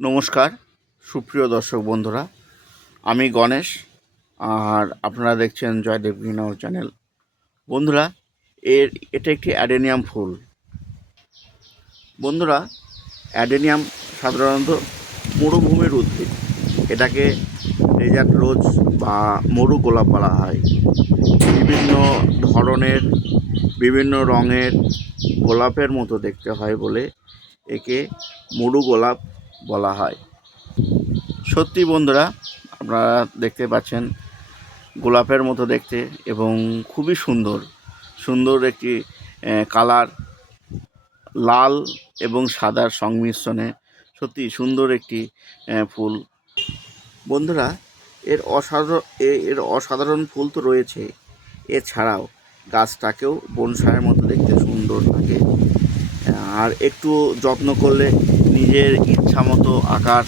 নমস্কার সুপ্রিয় দর্শক বন্ধুরা, আমি গণেশ আর আপনারা দেখছেন জয়দেব গ্রিন হাউস চ্যানেল। বন্ধুরা, এটা একটি অ্যাডেনিয়াম ফুল। বন্ধুরা, অ্যাডেনিয়াম সাধারণত মরুভূমির উদ্ভিদ। এটাকে ডেজার্ট রোজ বা মরু গোলাপ বলা হয়। বিভিন্ন ধরনের বিভিন্ন রঙের গোলাপের মতো দেখতে হয় বলে একে মরু গোলাপ বলা হয়। সত্যি বন্ধুরা, আপনারা দেখতে পাচ্ছেন গোলাপের মতো দেখতে এবং খুবই সুন্দর সুন্দর একটি কালার, লাল এবং সাদার সংমিশ্রণে সত্যি সুন্দর একটি ফুল। বন্ধুরা, এর অসাধারণ ফুল তো রয়েছে, এছাড়াও গাছটাকেও বনসাইয়ের মতো দেখতে সুন্দর লাগে। আর একটু যত্ন করলে নিজের ইচ্ছা মতো আকার